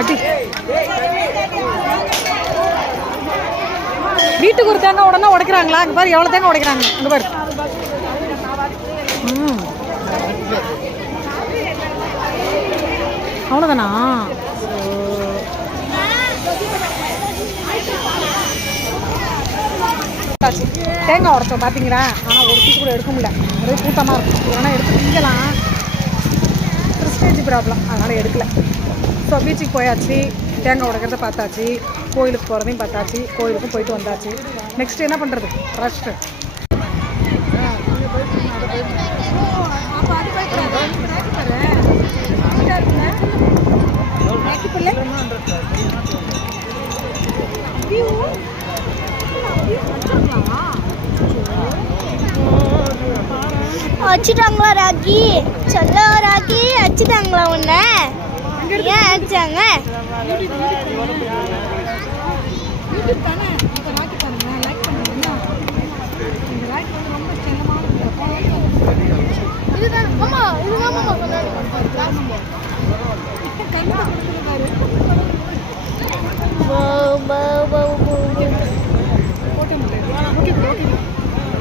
அடி வீட்டுக்கு ஒரு தேங்காய் உடனே உடைக்கிறாங்களா? அங்கே பாரு எவ்வளோ தேங்காய் உடைக்கிறாங்க. அங்கே பாரு. அவ்வளோதானா? தேங்காய் உடைச்சோம் பார்த்தீங்களா? ஆனால் ஒரு பீஸ் கூட எடுக்க முடியல. ஒரே கூட்டமாக இருக்கும். இல்லைனா எடுத்து திங்கலாம். ப்ரெஸ்டேஜ் ப்ராப்ளம், அதனால் எடுக்கலை. ஸோ பீச்சுக்கு போயாச்சு, தேங்காய் உடைக்கிறத பார்த்தாச்சு, கோயிலுக்கு போகிறதையும் பார்த்தாச்சு, கோயிலுக்கும் போயிட்டு வந்தாச்சு. நெக்ஸ்ட் என்ன பண்ணுறது? ரெஸ்ட்டு. வச்சுட்டாங்களா ராக்கி? சொல்ல ராக்கி வச்சுட்டாங்களா உன்ன? ஏன் அடிச்சாங்க?